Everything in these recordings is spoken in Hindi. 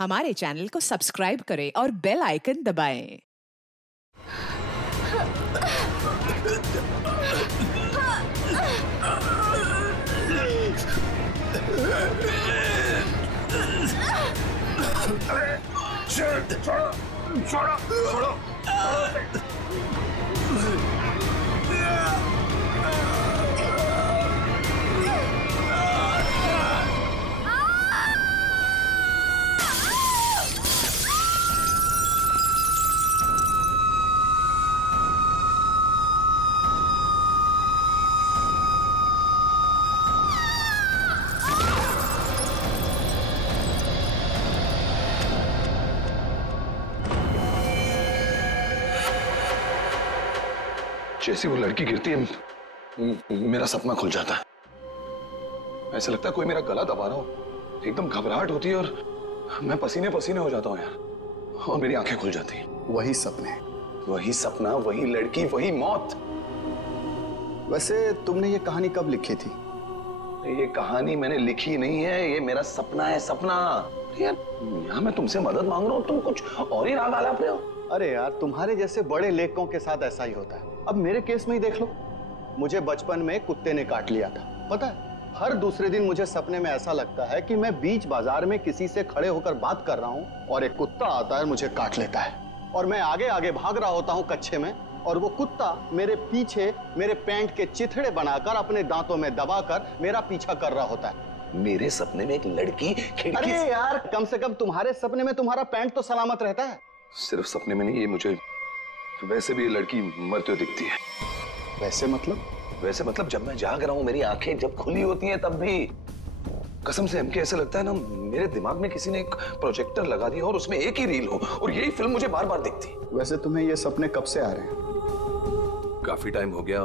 हमारे चैनल को सब्सक्राइब करें और बेल आइकन दबाएं। छोड़ो। जैसी वो लड़की गिरती है मेरा सपना खुल जाता है। ऐसा लगता है कोई मेरा गला दबा रहा हो। एकदम घबराहट होती है और मैं पसीने पसीने हो जाता हूँ यार, और मेरी आंखें खुल जाती हैं। वही सपने, वही सपना, वही लड़की, वही मौत। वैसे तुमने ये कहानी कब लिखी थी? ये कहानी मैंने लिखी नहीं है, ये मेरा सपना है। सपना यार, यहाँ मैं तुमसे मदद मांग रहा हूँ, तुम कुछ और ही राग आलाप रहे हो। अरे यार, तुम्हारे जैसे बड़े लेखकों के साथ ऐसा ही होता है। अब मेरे केस में ही देख लो, मुझे बचपन में कुत्ते ने काट लिया था। पता है, हर दूसरे दिन मुझे सपने में ऐसा लगता है कि मैं बीच बाजार में किसी से खड़े होकर बात कर रहा हूँ और एक कुत्ता आता है, मुझे काट लेता है और मैं आगे आगे भाग रहा होता हूँ कच्चे में, और वो कुत्ता मेरे पीछे मेरे पैंट के चिथड़े बनाकर अपने दांतों में दबाकर मेरा पीछा कर रहा होता है। मेरे सपने में एक लड़की खिड़की। अरे यार, कम से कम तुम्हारे सपने में तुम्हारा पैंट तो सलामत रहता है। सिर्फ सपने में नहीं, ये मुझे वैसे भी ये लड़की मरते हुए दिखती है। वैसे मतलब? वैसे मतलब जब मैं जाग रहा हूँ, मेरी आंखें जब खुली होती हैं तब भी कसम से हमके ऐसा लगता है ना, मेरे दिमाग में किसी ने एक प्रोजेक्टर लगा दिया और उसमें एक ही रील हो और यही फिल्म मुझे बार बार दिखती। वैसे तुम्हें ये सपने कब से आ रहे हैं? काफी टाइम हो गया,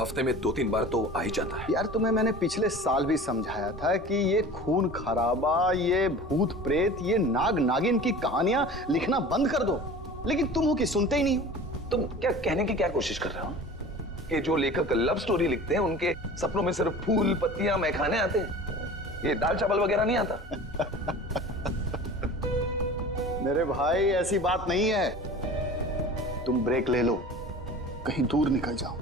हफ्ते में 2-3 बार तो आ ही जाता है। यार, तुम्हें मैंने पिछले साल भी समझाया था कि ये खून खराबा, ये भूत प्रेत, ये नाग नागिन की कहानियां लिखना बंद कर दो, लेकिन तुम हो कि सुनते ही नहीं हो। तुम क्या कहने की क्या कोशिश कर रहे हो कि जो लेखक लव स्टोरी लिखते हैं उनके सपनों में सिर्फ फूल पत्तियां मैखाने आते हैं, ये दाल चावल वगैरह नहीं आता? मेरे भाई, ऐसी बात नहीं है। तुम ब्रेक ले लो, कहीं दूर निकल जाओ।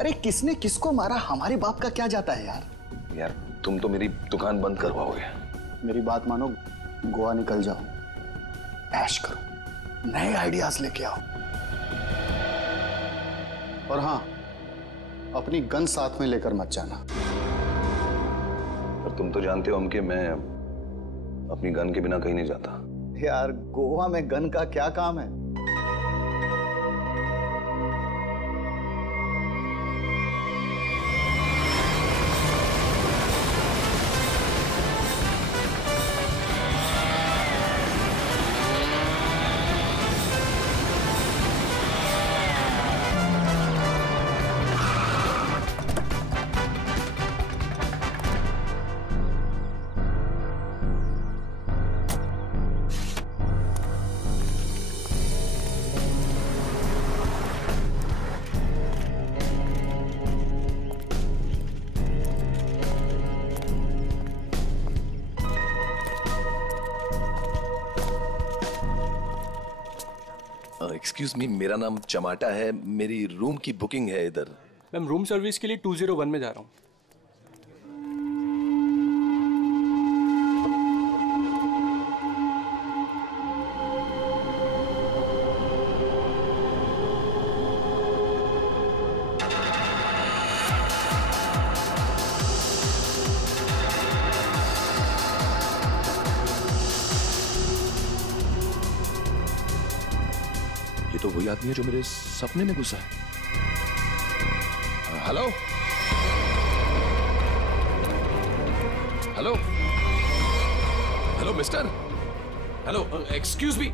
अरे किसने किसको मारा, हमारे बाप का क्या जाता है यार। यार तुम तो मेरी दुकान बंद करवाओगे। मेरी बात मानो, गोवा निकल जाओ, ऐश करो, नए आइडियाज लेके आओ, और हाँ, अपनी गन साथ में लेकर मत जाना। पर तुम तो जानते हो हम कि मैं अपनी गन के बिना कहीं नहीं जाता। यार, गोवा में गन का क्या काम है? एक्सक्यूज मी, मेरा नाम चमाटा है, मेरी रूम की बुकिंग है इधर। मैम, रूम सर्विस के लिए 201 में जा रहा हूँ। ये तो वही आदमी है जो मेरे सपने में घुसा है। Hello hello hello mister, hello excuse me,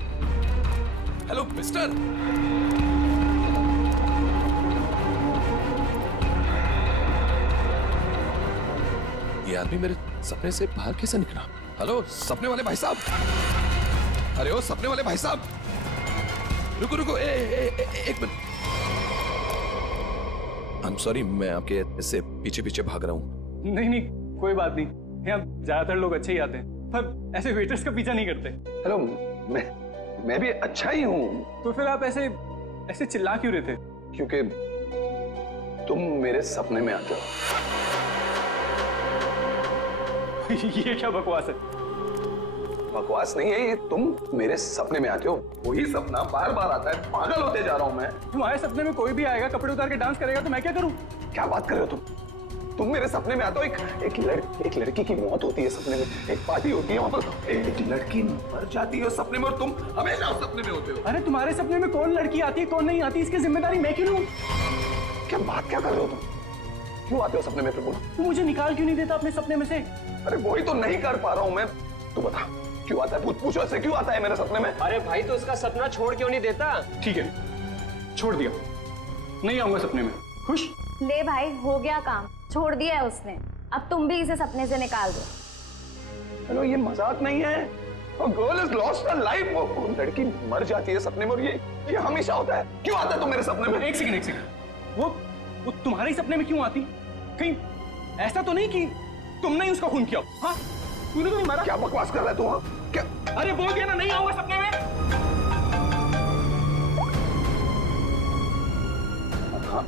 hello mister. ये आदमी मेरे सपने से बाहर कैसे निकला? हेलो सपने वाले भाई साहब, अरे ओ सपने वाले भाई साहब, रुको रुको, एक मिनट। आई एम सॉरी, मैं आपके इससे पीछे पीछे भाग रहा हूँ। नहीं नहीं, कोई बात नहीं, यहाँ ज्यादातर लोग अच्छे ही आते हैं। पर ऐसे वेटर्स का पीछा नहीं करते। हेलो, मैं भी अच्छा ही हूँ। तो फिर आप ऐसे ऐसे चिल्ला क्यों रहे थे? क्योंकि तुम मेरे सपने में आते हो। ये क्या बकवास है? बकवास नहीं है ये, तुम मेरे सपने में आते हो। वही सपना बार बार आता है, पागल होते जा रहा हूं मैं। तुम्हारे सपने में कोई भी आएगा, कपड़े उतार के डांस करेगा तो मैं क्या करूं? क्या बात कर रहे हो तुम मेरे सपने में आते हो। एक लड़की की मौत होती है सपने में, एक पार्टी होती है वहां पर, एक लड़की मर जाती है उस सपने में और तुम हमेशा उस सपने में होते हो। अरे तुम्हारे सपने में कौन लड़की आती है कौन नहीं आती, इसकी जिम्मेदारी मैं क्यों लूं? क्या बात क्या कर रहे हो तुम? क्यों आते हो सपने में फिर बोलो? तू मुझे निकाल क्यों नहीं देता अपने सपने में से? अरे वही तो नहीं कर पा रहा हूं मैं। तू बता क्यों आता है? पूछो से क्यों आता है मेरे सपने में? अरे भाई तो उसका सपना छोड़ क्यों नहीं देता? ठीक है, छोड़ दिया, नहीं आऊंगा सपने में। खुश? ले भाई, हो गया काम, छोड़ दिया है उसने। अब तुम भी इसे सपने से निकाल दो। हेलो, ये मजाक नहीं है। Girl is lost her life. वो लड़की मर जाती है सपने में और ये हमेशा होता है। क्यों आता है तुम मेरे सपने में? एक सेकंड। वो तुम्हारे ही सपने में क्यों आती? कहीं ऐसा तो नहीं कि तुमने ही उसका खून किया? हाँ, तूने तो नहीं मारा। क्या बकवास कर रहा है तू? हाँ क्या? अरे बोल दिया ना, नहीं आऊंगा सपने में।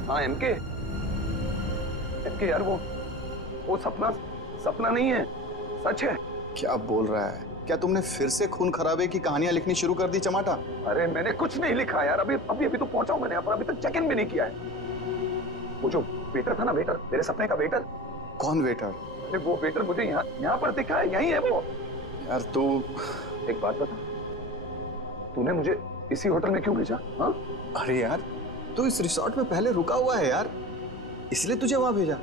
हाँ एमके यार, वो सपना नहीं है, सच है। क्या बोल रहा है? क्या तुमने फिर से खून खराबे की कहानियां लिखनी शुरू कर दी चमाटा? अरे मैंने कुछ नहीं लिखा यार, अभी तो पहुंचा हूं मैंने यहाँ पर, अभी तक चेक इन भी नहीं किया है। वो जो वेटर था ना, वेटर, मेरे सपने का वेटर। कौन वेटर? अरे वो वेटर मुझे यहाँ पर दिखा है, यही है वो। यार तू एक बात बता, तूने मुझे इसी होटल में क्यों भेजा? हाँ? अरे यार, तू इस रिसोर्ट में पहले रुका हुआ है यार, इसलिए तुझे वहां भेजा।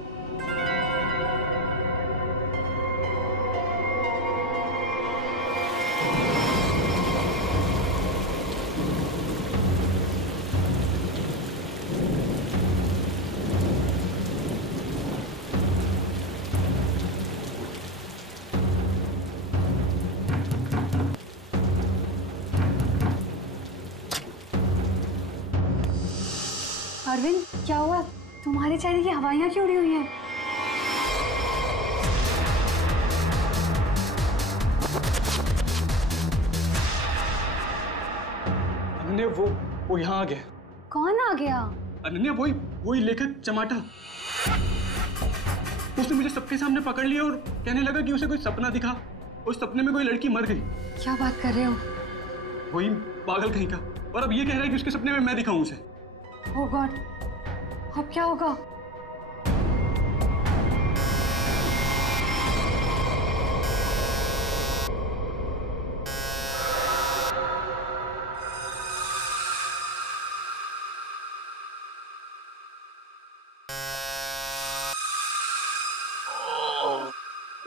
अरविंद, क्या हुआ? तुम्हारे चेहरे की हवाइयां क्यों उड़ी हुई हैं? अनन्या, वो यहाँ आ गया। कौन आ गया? अनन्या, वही लेखक चमाटा। उसने मुझे सबके सामने पकड़ लिया और कहने लगा कि उसे कोई सपना दिखा, उस सपने में कोई लड़की मर गई। क्या बात कर रहे हो? वही पागल कहीं का। और अब ये कह रहा है कि उसके सपने में मैं दिखाऊं उसे। ओह गॉड, अब क्या होगा?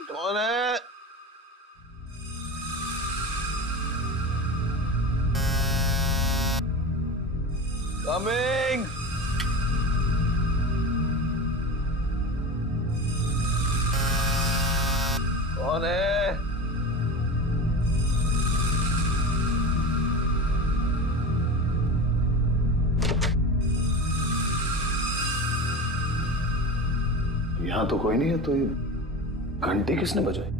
कौन है? कमिंग। कौन है? यहां तो कोई नहीं है, तो ये घंटी किसने बजाई?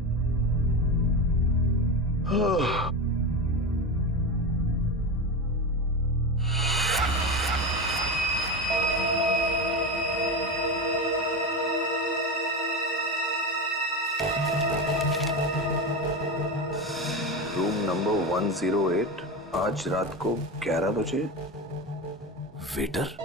रूम नंबर 108, आज रात को 11 बजे। वेटर?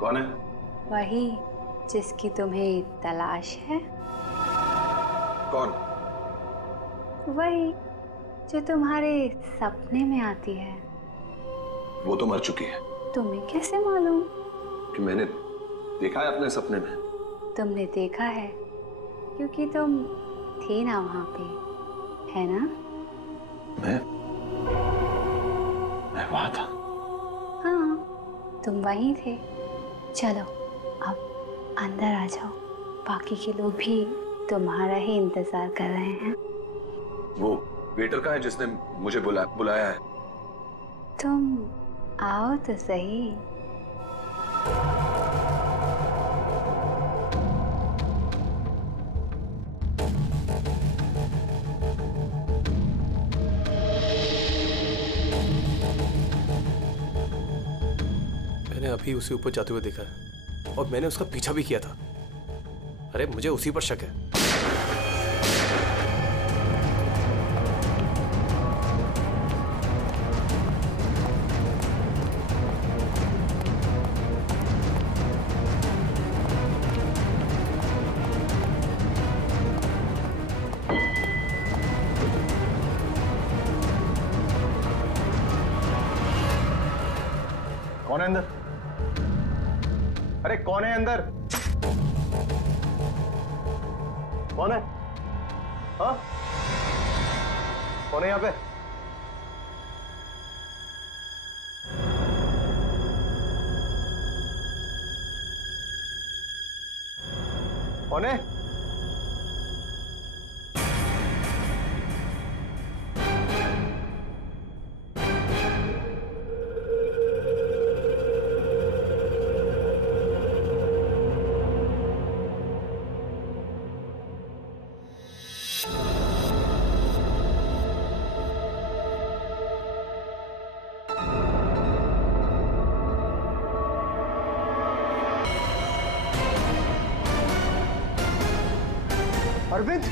कौन है? वही जिसकी तुम्हें तलाश है। कौन? वही जो तुम्हारे सपने में आती है। वो तो मर चुकी है। तुम्हें कैसे मालूम? कि मैंने देखा है अपने सपने में। तुमने देखा है क्योंकि तुम थे ना वहां पे, है ना? मैं वहां था। हाँ, तुम वहीं थे। चलो अब अंदर आ जाओ, बाकी के लोग भी तुम्हारा ही इंतजार कर रहे हैं। वो वेटर का है जिसने मुझे बुलाया है। तुम आओ तो सही। मैंने अभी उसे ऊपर जाते हुए देखा है और मैंने उसका पीछा भी किया था। अरे मुझे उसी पर शक है। कौन है अंदर? अरे कौन है अंदर? कौन है? हाँ? कौन है यहाँ पे? कौन है? अरविंद,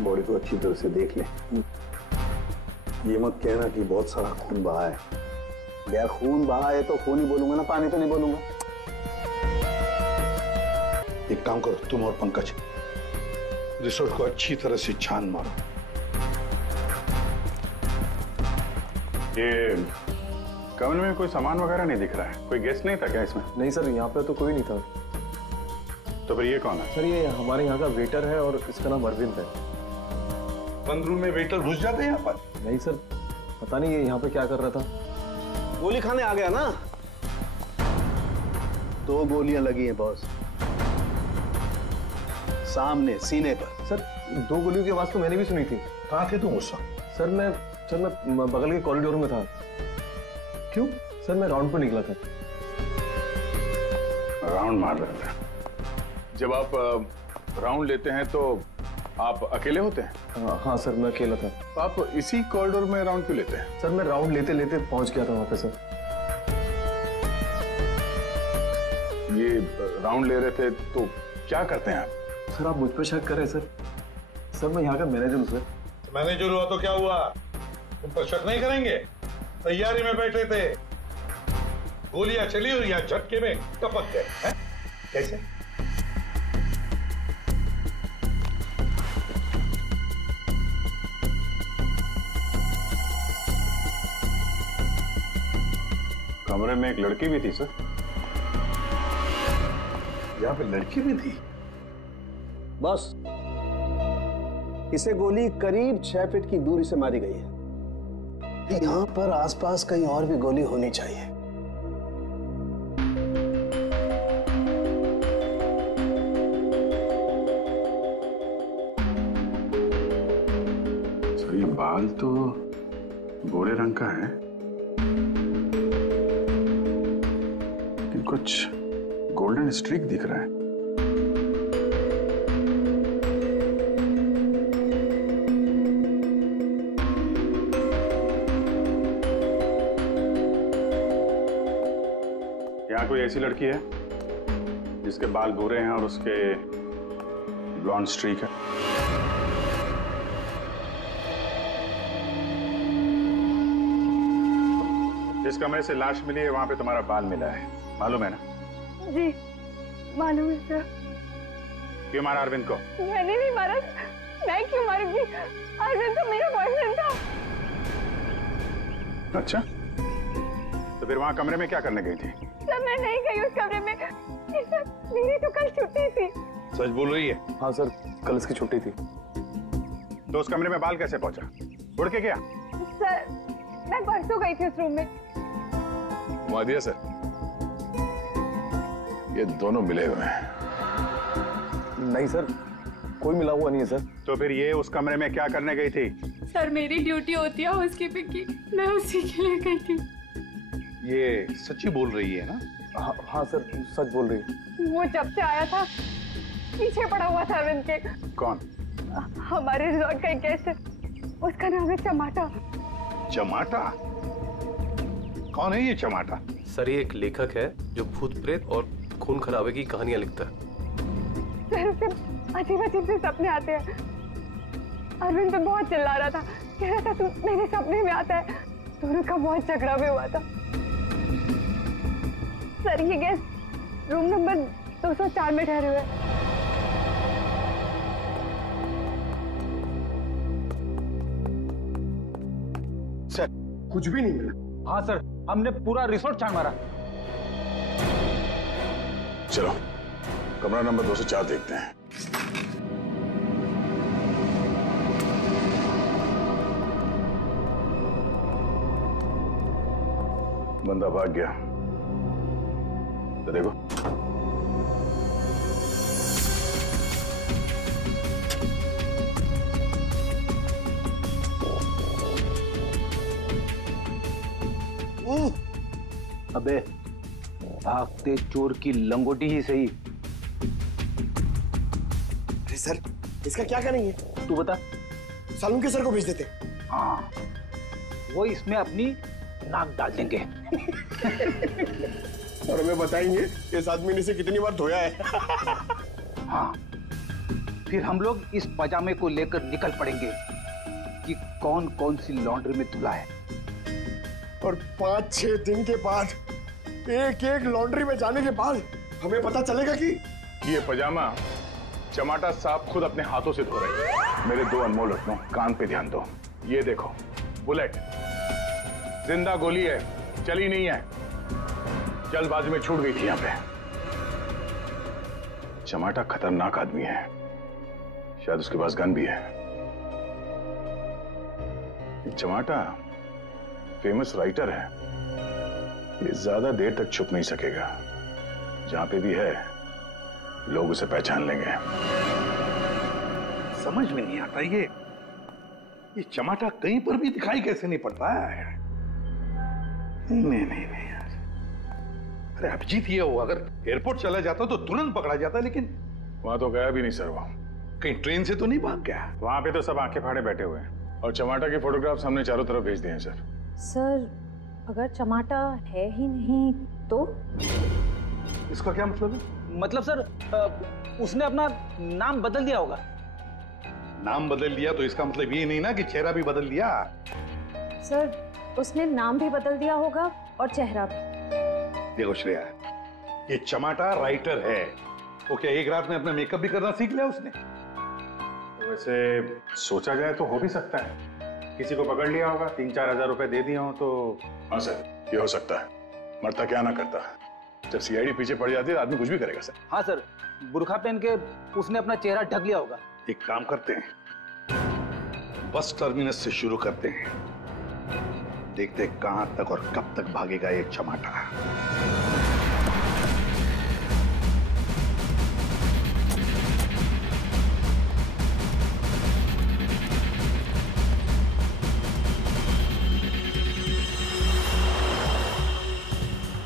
बॉडी को अच्छी तरह से देख ले। ये मत कहना कि बहुत सारा खून बहा है। यार खून बहा है तो खून ही बोलूंगा ना, पानी तो नहीं बोलूंगा। एक काम करो, तुम और पंकज रिसोर्ट को अच्छी तरह से छान मारो। ये कमरे में कोई सामान वगैरह नहीं दिख रहा है। कोई गेस्ट नहीं था क्या इसमें? नहीं सर, यहाँ पे तो कोई नहीं था। तो फिर ये कौन है? सर ये हमारे यहाँ का वेटर है और इसका नाम अरविंद है। बंद रूम में वेटर घुस जाते हैं यहाँ पर? नहीं सर, पता नहीं ये यहाँ पे क्या कर रहा था। गोली खाने आ गया ना? 2 गोलियां लगी हैं बॉस, सामने सीने पर। सर 2 गोलियों की आवाज तो मैंने भी सुनी थी। कहाँ थे तुम उस वक्त? सर मैं बगल के कॉरिडोर में था। क्यों? सर मैं राउंड पर निकला था। राउंड मार रहे थे? जब आप राउंड लेते हैं तो आप अकेले होते हैं? हाँ सर, मैं अकेला था। तो आप इसी कॉरिडोर में राउंड क्यों लेते हैं? सर मैं राउंड लेते लेते पहुंच गया था वहां पे। सर ये राउंड ले रहे थे तो क्या करते हैं आप? सर आप मुझ पर शक कर रहे हैं? सर मैं यहाँ का मैनेजर हूँ सर। मैनेजर हुआ तो क्या हुआ? तुम पर शक नहीं करेंगे? तैयारी में बैठे थे, गोलियां चली और यहाँ झटके में टपक गए हैं? कैसे? कमरे में एक लड़की भी थी सर। यहाँ पे लड़की भी थी? बस इसे गोली करीब 6 फीट की दूरी से मारी गई है। यहाँ पर आसपास कहीं और भी गोली होनी चाहिए। सर ये बाल तो गोरे रंग का है, लेकिन कुछ गोल्डन स्ट्रीक दिख रहा है। यहाँ कोई ऐसी लड़की है जिसके बाल भूरे हैं और उसके ब्लॉन्ड स्ट्रीक है? जिस कमरे से लाश मिली है वहां पे तुम्हारा बाल मिला है, मालूम है ना? जी मालूम है सर। क्यों मारा अरविंद को? मैंने नहीं मारा। मैं क्यों मारूंगी? अरविंद तो मेरा बॉयफ्रेंड था। अच्छा, तो फिर वहां कमरे में क्या करने गई थी? सर मैं नहीं गई उस कमरे में। सर मेरी तो कल छुट्टी थी। सच बोल रही है? हाँ सर, कल इसकी छुट्टी थी। तो उस कमरे में बाल कैसे पहुंचा? उड़ के गया? सर मैं परसों गई थी उस रूम में। घुमा दिया सर? ये दोनों मिले हुए हैं। नहीं सर, कोई मिला हुआ नहीं है सर। तो फिर ये उस कमरे में क्या करने गई थी? सर मेरी ड्यूटी होती है हाउसकीपिंग की, मैं उसी के लिए गई थी। ये सच्ची बोल रही है ना? हाँ सर, सच बोल रही है। वो जब से आया था पीछे पड़ा हुआ था अरविंद के। कौन? हमारे रिजॉर्ट का एक गेस्ट है, उसका नाम है चमाटा। चमाटा? कौन है ये चमाटा? सर ये एक लेखक है जो भूत प्रेत और खून खराबे की कहानियां लिखता है। सर उसे अजीब अजीब से सपने आते हैं। अरविंद पे बहुत चिल्ला रहा था, कह रहा था तू मेरे सपने में आता है। दोनों का बहुत झगड़ा भी हुआ था। सर ये गेस्ट रूम नंबर 204 में ठहरे हुए। सर कुछ भी नहीं मिला। हाँ सर, हमने पूरा रिसोर्ट छान मारा। चलो कमरा नंबर 204 देखते हैं। बंदा भाग गया, तो देखो। अबे भागते चोर की लंगोटी ही सही। अरे सर, इसका क्या करेंगे? तू बता। सालून के सर को भेज देते। हाँ, वो इसमें अपनी नाक डाल देंगे। और हमें बताएंगे इस आदमी ने इसे कितनी बार धोया है। हाँ, फिर हम लोग इस पजामे को लेकर निकल पड़ेंगे कि कौन कौन सी लॉन्ड्री में धुला है। और 5-6 दिन के बाद, एक एक लॉन्ड्री में जाने के बाद हमें पता चलेगा कि ये पजामा चमाटा साहब खुद अपने हाथों से धो रहे हैं। मेरे 2 अनमोल रत्नों, कान पे ध्यान दो। ये देखो, बुलेट जिंदा गोली है, चली नहीं है, जल्दबाजी में छूट गई थी यहां पे। चमाटा खतरनाक आदमी है, शायद उसके पास गन भी है। चमाटा फेमस राइटर है, ये ज्यादा देर तक छुप नहीं सकेगा। जहां पे भी है लोग उसे पहचान लेंगे। समझ में नहीं आता ये चमाटा कहीं पर भी दिखाई कैसे नहीं पड़ता है। नहीं यार, अरे अभिजीत ये हो, अगर एयरपोर्ट चला जाता तो तुरंत पकड़ा जाता, लेकिन वहां तो गया भी नहीं सर। वो कहीं ट्रेन से तो नहीं भाग गया? वहां पे तो सब आंखें फाड़े बैठे हुए हैं और चमाटा की फोटोग्राफ्स हमने चारों तरफ भेज दिए हैं सर। सर अगर चमाटा है ही नहीं तो? इसका क्या मतलब है? मतलब सर उसने अपना नाम बदल दिया होगा। नाम बदल दिया तो इसका मतलब ये नहीं ना कि चेहरा भी बदल दिया। सर उसने नाम भी बदल दिया होगा और चेहरा भी। देखो श्रेया, ये चमाटा राइटर है, वो क्या एक रात में अपना मेकअप भी करना सीख लिया उसने? वैसे सोचा जाए तो हो भी सकता है, किसी को पकड़ लिया होगा, 3-4 हजार रुपए दे दिए हो तो। हाँ सर, ये हो सकता है। मरता क्या ना करता, जब सीआईडी पीछे पड़ जाती है आदमी कुछ भी करेगा सर। हाँ सर, बुर्खा पहन के उसने अपना चेहरा ढक लिया होगा। एक काम करते हैं, बस टर्मिनस से शुरू करते हैं, देखते हैं कहां तक और कब तक भागेगा ये चमाटा।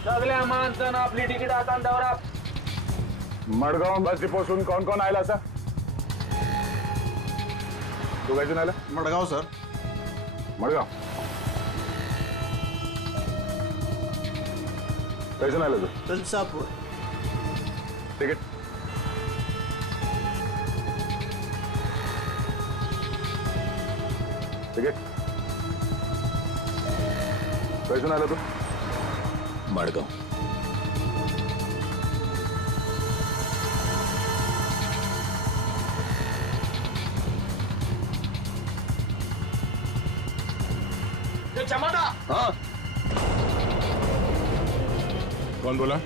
सगळे माणसं आपली तिकीट आता दौरा मडगाव बस डिपोसून कोण कोण आयला सर? तू काय आला? मडगाव सर। मडगाव कैसे आला तू? तुलसापूर। तिकीट तिकीट कैसे आला तू? मड़गांव। चमाटा। हाँ कौन बोला?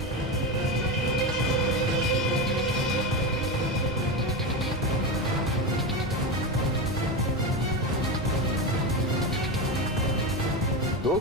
तो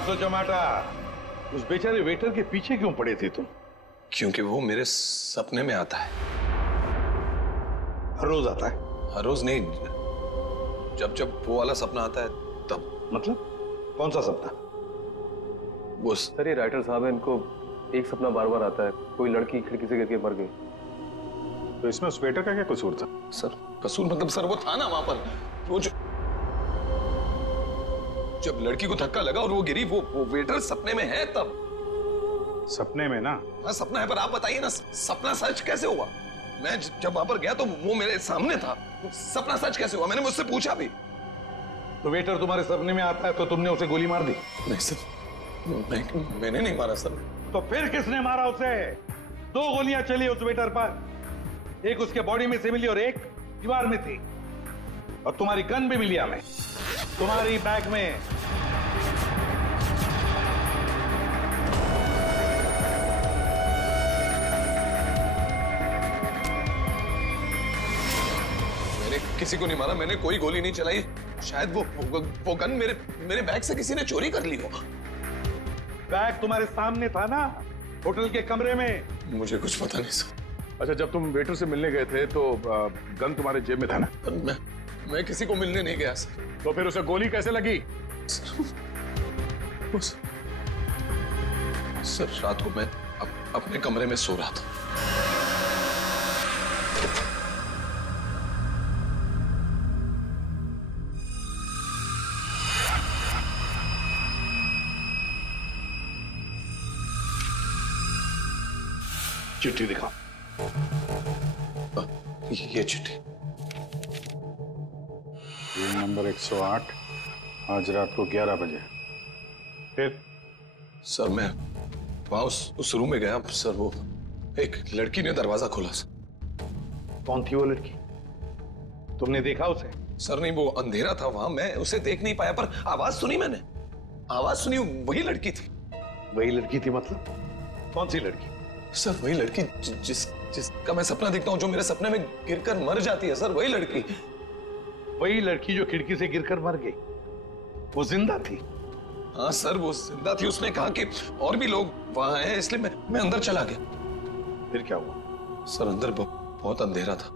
तो चमाटा, उस बेचारे वेटर के पीछे क्यों पड़े थे तुम? क्योंकि वो मेरे सपने में आता है। हर रोज आता है? हर रोज नहीं, जब जब वो वाला सपना आता है तब। मतलब कौन सा सपना? वो सर ये राइटर साहब है, इनको एक सपना बार बार आता है, कोई लड़की खिड़की से गिर के मर गई। तो इसमें उस वेटर का क्या कसूर था? सर कसूर मतलब सर वो था ना वहां पर, वो जब लड़की को धक्का लगा और वो गिरी, वो वेटर सपने में है तब। सपने में ना? हाँ सपना है, पर आप बताइए ना सपना सच कैसे हुआ? मैं जब वहां पर गया तो वो मेरे सामने था, सपना सच कैसे हुआ? मैंने मुझसे पूछा भी। तो वेटर तुम्हारे सपने में आता है तो तुमने उसे गोली मार दी? नहीं सर, मैंने नहीं मारा सर। तो फिर किसने मारा उसे? 2 गोलियां चली उस वेटर पर, एक उसके बॉडी में से मिली और एक दीवार में थी। और तुम्हारी गन भी मिली हमें, तुम्हारी बैग में। मैंने किसी को नहीं मारा, मैंने कोई गोली नहीं चलाई। शायद वो गन मेरे बैग से किसी ने चोरी कर ली हो। बैग तुम्हारे सामने था ना, होटल के कमरे में। मुझे कुछ पता नहीं सर। अच्छा, जब तुम वेटर से मिलने गए थे तो गन तुम्हारे जेब में था ना? मैं किसी को मिलने नहीं गया सर। तो फिर उसे गोली कैसे लगी? सर रात को मैं अपने कमरे में सो रहा था। चिट्ठी दिखा। ये चिट्ठी। रूम नंबर 108, आज रात को 11 बजे। फिर? सर मैं वहां उस रूम में गया सर, वो एक लड़की ने दरवाजा खोला सर। कौन थी वो लड़की? तुमने देखा उसे? सर नहीं, वो अंधेरा था वहां, मैं उसे देख नहीं पाया, पर आवाज सुनी मैंने। आवाज सुनी, वही लड़की थी। वही लड़की थी मतलब? कौन सी लड़की? सर वही लड़की जिसका मैं सपना देखता हूँ, जो मेरे सपने में गिरकर मर जाती है सर, वही लड़की। वही लड़की जो खिड़की से गिरकर मर गई, वो जिंदा थी? हाँ सर वो जिंदा थी। उसने कहा कि और भी लोग वहां हैं, इसलिए मैं अंदर चला गया। फिर क्या हुआ? सर अंदर बहुत अंधेरा था।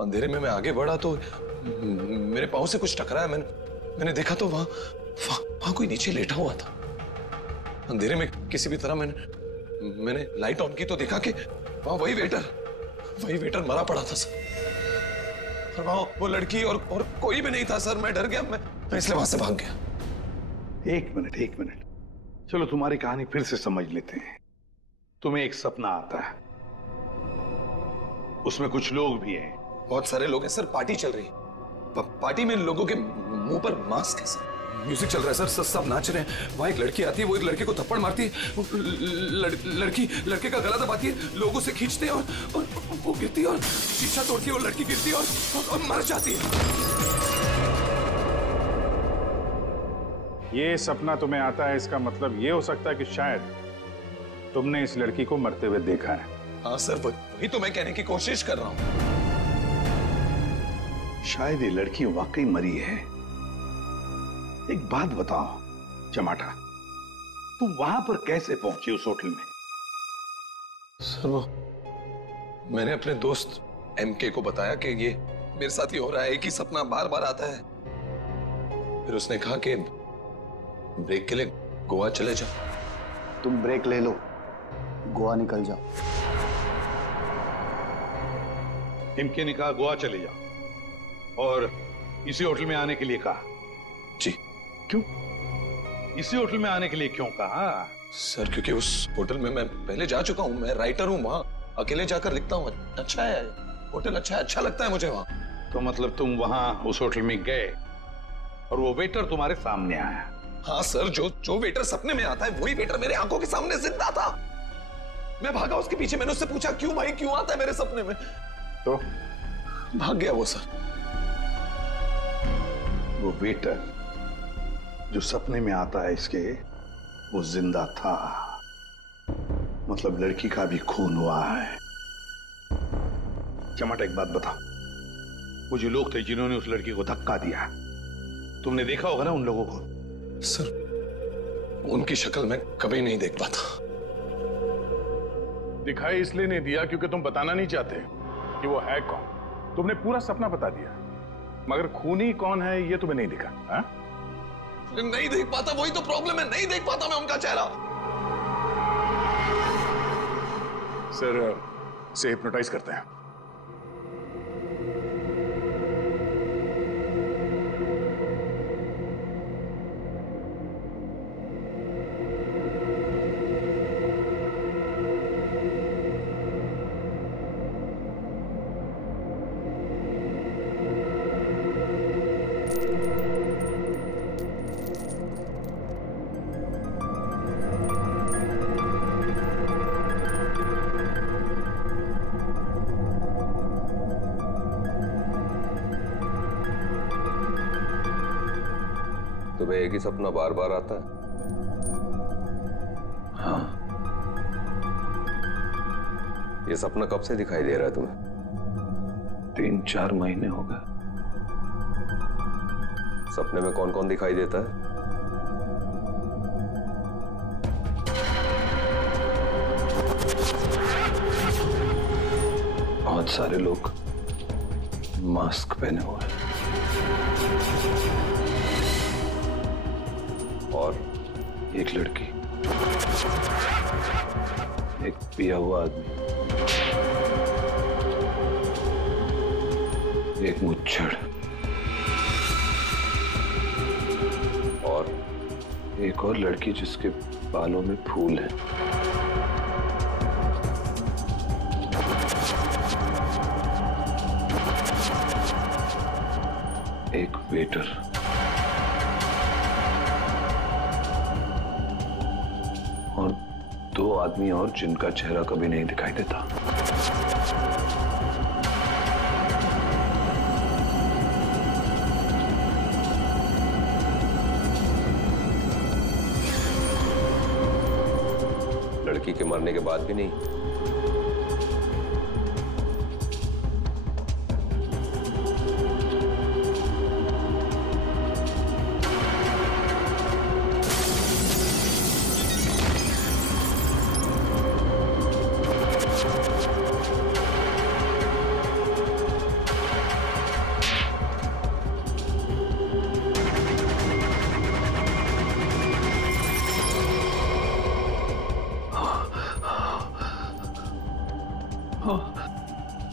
अंधेरे में मैं आगे बढ़ा तो मेरे पाँव से कुछ टकराया। मैंने देखा तो वहां कोई नीचे लेटा हुआ था। अंधेरे में किसी भी तरह मैंने लाइट ऑन की तो देखा कि वहां वही वेटर मरा पड़ा था सर। और वहां वो लड़की और कोई भी नहीं था सर। मैं डर गया, मैं इसलिए वहां से भाग गया। एक मिनट, चलो तुम्हारी कहानी फिर से समझ लेते हैं। तुम्हें एक सपना आता है, उसमें कुछ लोग भी हैं। बहुत सारे लोग हैं सर, पार्टी चल रही है। पार्टी में लोगों के मुंह पर मास्क है सर। म्यूजिक चल रहा है सर, सब नाच रहे हैं। वहां एक लड़की आती है, वो एक लड़के को थप्पड़ मारती है। लड़की लड़के का गला दबाती है, लोगों से खींचते हैं और वो गिरती है और शीशा तोड़ती है और लड़की गिरती है और मर जाती है। ये सपना तुम्हें आता है, इसका मतलब ये हो सकता है कि शायद तुमने इस लड़की को मरते हुए देखा है। हाँ सर, वही तो मैं कहने की कोशिश कर रहा हूँ। शायद ये लड़की वाकई मरी है। एक बात बताओ चमाटा, तुम वहां पर कैसे पहुंची उस होटल में? सर वो मैंने अपने दोस्त एमके को बताया कि ये मेरे साथ ही हो रहा है, एक ही सपना बार बार आता है। फिर उसने कहा कि ब्रेक के लिए गोवा चले जाओ। तुम ब्रेक ले लो, गोवा निकल जाओ। इनके ने कहा गोवा चले जाओ और इसी होटल में आने के लिए कहा। जी। क्यों इसी होटल में आने के लिए क्यों कहा? सर क्योंकि उस होटल में मैं पहले जा चुका हूँ, मैं राइटर हूँ, वहां अकेले जाकर लिखता हूँ। अच्छा है होटल, अच्छा लगता है मुझे वहां। तो मतलब तुम वहां उस होटल में गए और वो वेटर तुम्हारे सामने आया? हाँ सर, जो वेटर सपने में आता है वही वेटर मेरे आंखों के सामने जिंदा था। मैं भागा उसके पीछे, मैंने उससे पूछा क्यों भाई क्यों आता है मेरे सपने में, तो भाग गया वो। सर वो वेटर जो सपने में आता है इसके, वो जिंदा था, मतलब लड़की का भी खून हुआ है। चमाटा एक बात बता, वो जो लोग थे जिन्होंने उस लड़की को धक्का दिया, तुमने देखा होगा ना उन लोगों को? सर उनकी शक्ल मैं कभी नहीं देख पाता। दिखाई इसलिए नहीं दिया क्योंकि तुम बताना नहीं चाहते कि वो है कौन। तुमने पूरा सपना बता दिया, मगर खूनी कौन है ये तुम्हें नहीं दिखा। हा? नहीं देख पाता, वही तो प्रॉब्लम है, नहीं देख पाता मैं उनका चेहरा। सर से हिप्नोटाइज करते हैं। तुम्हें एक ही सपना बार बार आता है? हाँ। ये सपना कब से दिखाई दे रहा है तुम्हें? 3-4 महीने हो गए। सपने में कौन कौन दिखाई देता है? बहुत सारे लोग मास्क पहने हुए हैं। और एक लड़की, एक पिया हुआ आदमी, एक मुच्छड़ और एक और लड़की जिसके बालों में फूल है। एक वेटर, और 2 आदमी और जिनका चेहरा कभी नहीं दिखाई देता। लड़की के मरने के बाद भी नहीं?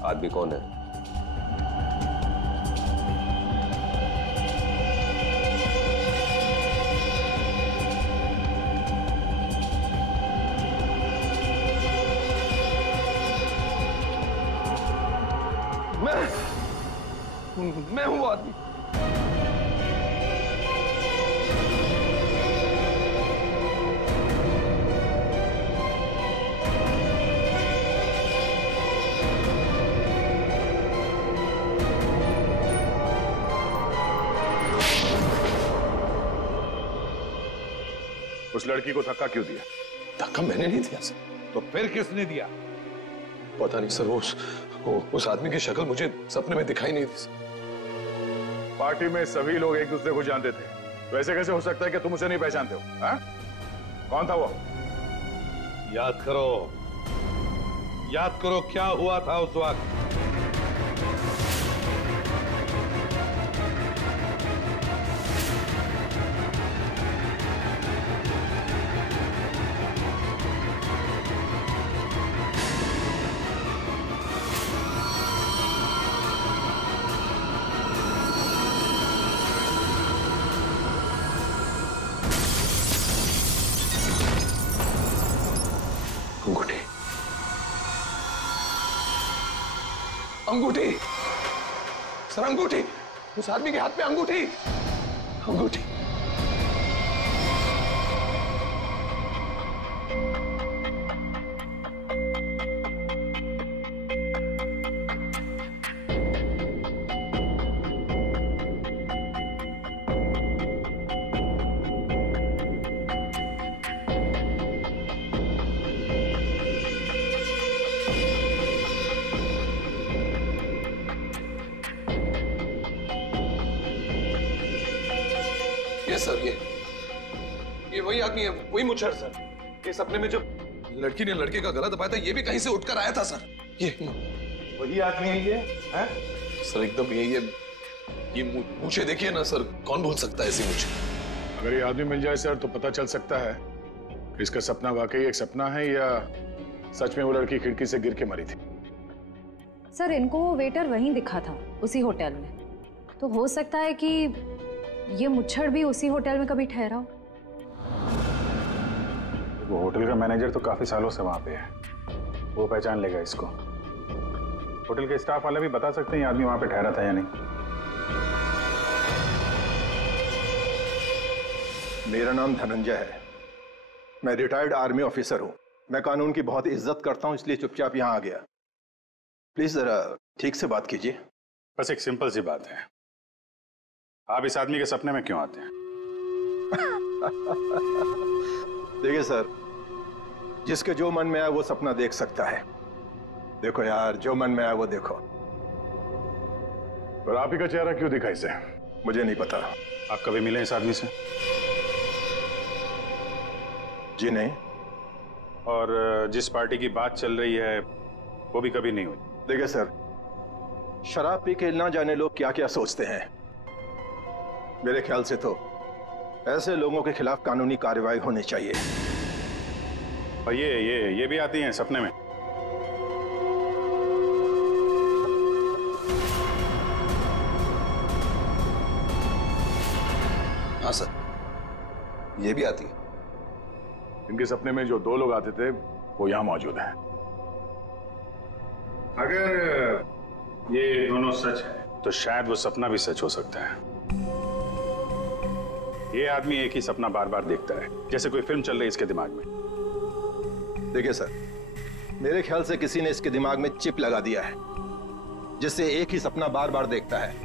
आदमी कौन है? मैं हूं आदमी। उस लड़की को धक्का क्यों दिया? धक्का मैंने नहीं दिया सर। तो फिर किसने दिया? पता नहीं सर, उस आदमी की शक्ल मुझे सपने में दिखाई नहीं दी सर। पार्टी में सभी लोग एक दूसरे को जानते थे, वैसे कैसे हो सकता है कि तुम उसे नहीं पहचानते हो? हा? कौन था वो? याद करो क्या हुआ था उस वक्त। अंगूठी सर, अंगूठी, उस आदमी के हाथ में अंगूठी, अंगूठी। सर ये वही आदमी है, वही मुच्छर सर। ये सपने में जब लड़की ने लड़के का गला दबाया था, ये भी कहीं से उठकर आया था सर। ये वही आदमी है ये है? सर एकदम ये मूछें देखिए ना सर, कौन भूल सकता है ऐसी मूछें। अगर ये आदमी मिल जाए सर तो पता चल सकता है कि इसका सपना वाकई एक सपना है या सच में वो लड़की खिड़की से गिर के मरी थी। सर इनको वो वेटर वहीं दिखा था, उसी होटल में, तो हो सकता है कि ये मुच्छड़ भी उसी होटल में कभी ठहरा हो। वो होटल का मैनेजर तो काफी सालों से वहां पे है, वो पहचान लेगा इसको। होटल के स्टाफ वाले भी बता सकते हैं ये आदमी वहां पे ठहरा था या नहीं। मेरा नाम धनंजय है, मैं रिटायर्ड आर्मी ऑफिसर हूं। मैं कानून की बहुत इज्जत करता हूं, इसलिए चुपचाप यहां आ गया। प्लीज जरा ठीक से बात कीजिए। बस एक सिंपल सी बात है, आप इस आदमी के सपने में क्यों आते हैं? देखिए सर, जिसके जो मन में आए वो सपना देख सकता है। देखो यार, जो मन में आए वो देखो। पर आप ही का चेहरा क्यों दिखा इसे? मुझे नहीं पता। आप कभी मिले इस आदमी से? जी नहीं। और जिस पार्टी की बात चल रही है वो भी कभी नहीं हुई? देखिए सर, शराब पी के ना जाने लोग क्या क्या सोचते हैं। मेरे ख्याल से तो ऐसे लोगों के खिलाफ कानूनी कार्रवाई होनी चाहिए। और ये भी आती हैं सपने में? हाँ सर, ये भी आती है। इनके सपने में जो दो लोग आते थे वो यहां मौजूद हैं। अगर ये दोनों सच है तो शायद वो सपना भी सच हो सकता है। ये आदमी एक ही सपना बार बार देखता है, जैसे कोई फिल्म चल रही है इसके दिमाग में। देखिए सर, मेरे ख्याल से किसी ने इसके दिमाग में चिप लगा दिया है, जिससे एक ही सपना बार बार देखता है।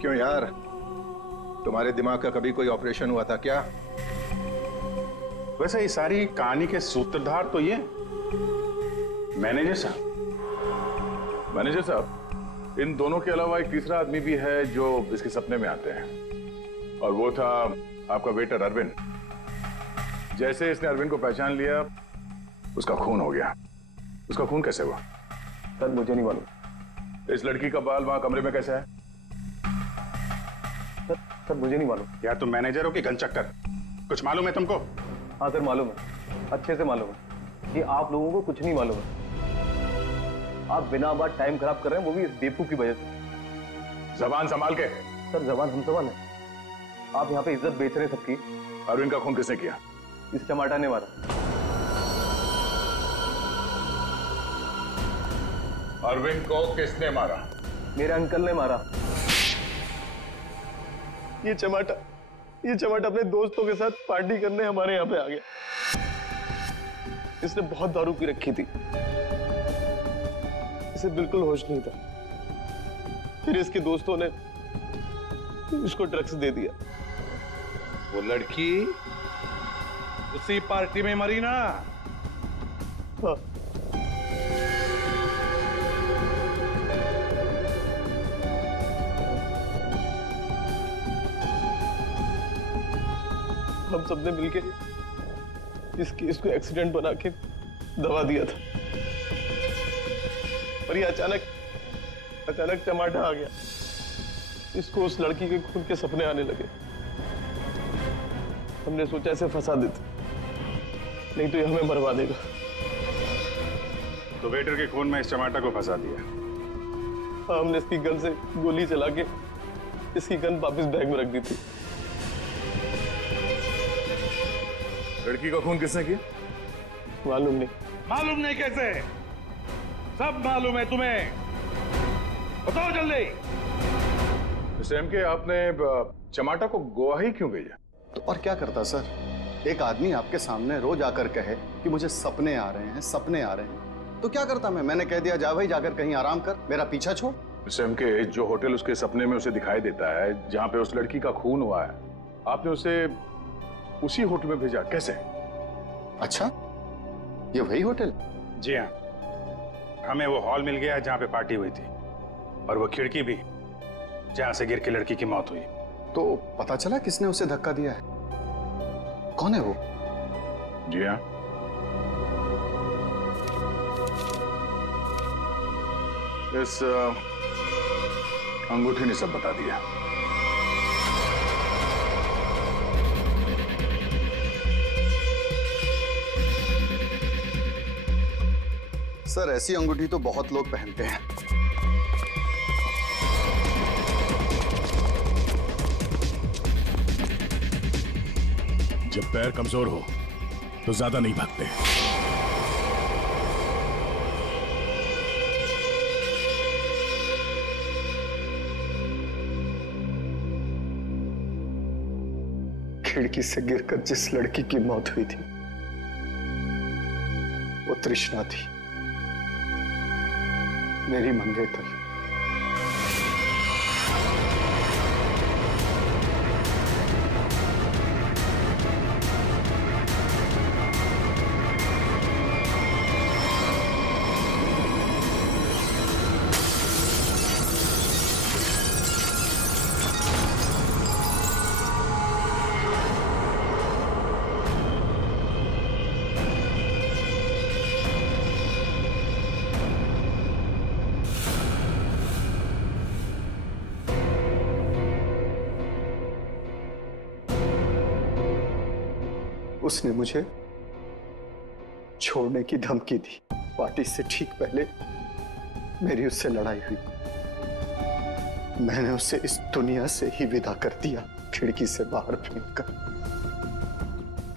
क्यों यार, तुम्हारे दिमाग का कभी कोई ऑपरेशन हुआ था क्या? वैसे ये सारी कहानी के सूत्रधार तो ये मैनेजर साहब। मैनेजर साहब, इन दोनों के अलावा एक तीसरा आदमी भी है जो इसके सपने में आते हैं, और वो था आपका वेटर अरविंद। जैसे इसने अरविंद को पहचान लिया, उसका खून हो गया। उसका खून कैसे हुआ? सर मुझे नहीं मालूम। इस लड़की का बाल वहां कमरे में कैसे है? सर मुझे नहीं मालूम। यार तुम मैनेजर हो कि गनचक्कर? कुछ मालूम है तुमको? हाँ सर मालूम है, अच्छे से मालूम है कि आप लोगों को कुछ नहीं मालूम है। आप बिना बात टाइम खराब कर रहे हैं, वो भी इस बेवकूफ की वजह से। जबान संभाल के। सर जबान हम सवाल है, आप यहाँ पे इज्जत बेच रहे हैं सबकी। अरविंद का खून किसने किया? इस टमाटर ने मारा। अरविंद को किसने मारा? मेरे अंकल ने मारा। ये चमाटा अपने दोस्तों के साथ पार्टी करने हमारे यहाँ पे आ गया। इसने बहुत दारू पी रखी थी, इसे बिल्कुल होश नहीं था। फिर इसके दोस्तों ने इसको ड्रग्स दे दिया। वो लड़की उसी पार्टी में मरी ना? हाँ। हम सबने मिलके इस केस को एक्सीडेंट बना के दबा दिया था, और ये अचानक टमाटर आ गया। इसको उस लड़की के खून के सपने आने लगे। हमने सोचा इसे फंसा देते, नहीं तो ये हमें मरवा देगा। तो वेटर के खून में इस टमाटर को फंसा दिया? हाँ, हमने इसकी गन से गोली चला के इसकी गन वापस बैग में रख दी थी। लड़की का खून किसने किया? मालूम नहीं। मालूम नहीं कैसे? सब मालूम है तुम्हें। बताओ जल्दी। के आपने चमाटा को गोवा ही क्यों भेजा? तो और क्या करता सर? एक आदमी आपके सामने रोज आकर कहे कि मुझे सपने आ रहे हैं, सपने आ रहे हैं, तो क्या करता मैंने कह दिया जा भाई जाकर कहीं आराम कर, मेरा पीछा छोड़। के जो होटल उसके सपने में उसे दिखाई देता है, जहां पे उस लड़की का खून हुआ है, आपने उसे उसी होटल में भेजा, कैसे? अच्छा, ये वही होटल? जी हाँ, हमें वो हॉल मिल गया जहां पे पार्टी हुई थी, और वो खिड़की भी जहां से गिर के लड़की की मौत हुई। तो पता चला किसने उसे धक्का दिया है? कौन है वो? जी हाँ, इस अंगूठी ने सब बता दिया। सर, ऐसी अंगूठी तो बहुत लोग पहनते हैं। जब पैर कमजोर हो तो ज्यादा नहीं भागते। खिड़की से गिरकर जिस लड़की की मौत हुई थी वो तृष्णा थी, मेरी मंगेतर। उसने मुझे छोड़ने की धमकी दी। पार्टी से ठीक पहले मेरी उससे लड़ाई हुई। मैंने उसे इस दुनिया से ही विदा कर दिया, खिड़की से बाहर फेंककर।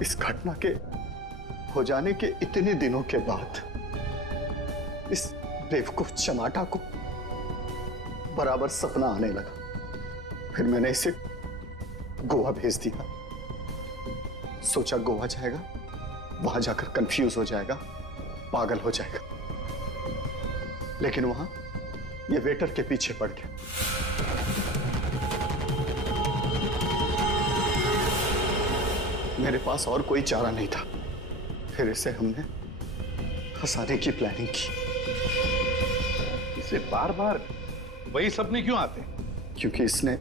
इस घटना के हो जाने के इतने दिनों के बाद इस बेवकूफ चमाटा को बराबर सपना आने लगा। फिर मैंने इसे गोवा भेज दिया। सोचा गोवा जाएगा, वहां जाकर कंफ्यूज हो जाएगा, पागल हो जाएगा, लेकिन वहां ये वेटर के पीछे पड़ गया। मेरे पास और कोई चारा नहीं था। फिर इसे हमने फंसाने की प्लानिंग की। इसे बार बार वही सपने क्यों आते? क्योंकि इसने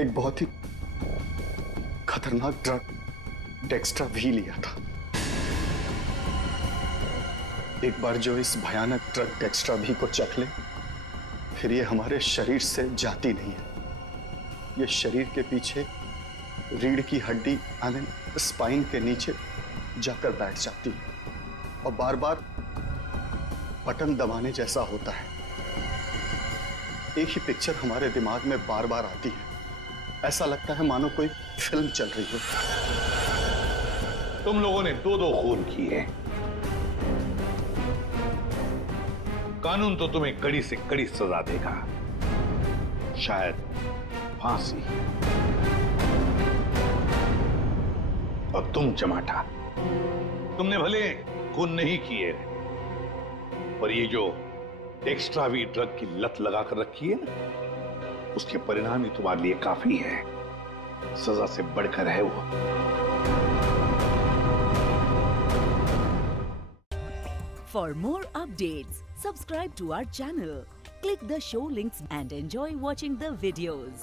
एक बहुत ही खतरनाक ड्रग डेक्स्ट्रा भी लिया था। एक बार जो इस भयानक ड्रग डेक्स्ट्रा भी को चख ले, फिर ये हमारे शरीर से जाती नहीं है। ये शरीर के पीछे रीढ़ की हड्डी यानी स्पाइन के नीचे जाकर बैठ जाती है और बार बार बटन दबाने जैसा होता है। एक ही पिक्चर हमारे दिमाग में बार बार आती है। ऐसा लगता है मानो कोई फिल्म चल रही हो। तुम लोगों ने 2-2 खून किए। कानून तो तुम्हें कड़ी से कड़ी सजा देगा, शायद फांसी। और तुम चमाटा, तुमने भले खून नहीं किए, पर ये जो एक्स्ट्रा वी ड्रग की लत लगाकर रखी है ना, उसके परिणाम ही तुम्हारे लिए काफी है। सजा से बढ़कर है वो। For more updates, subscribe to our channel, click the show links and enjoy watching the videos.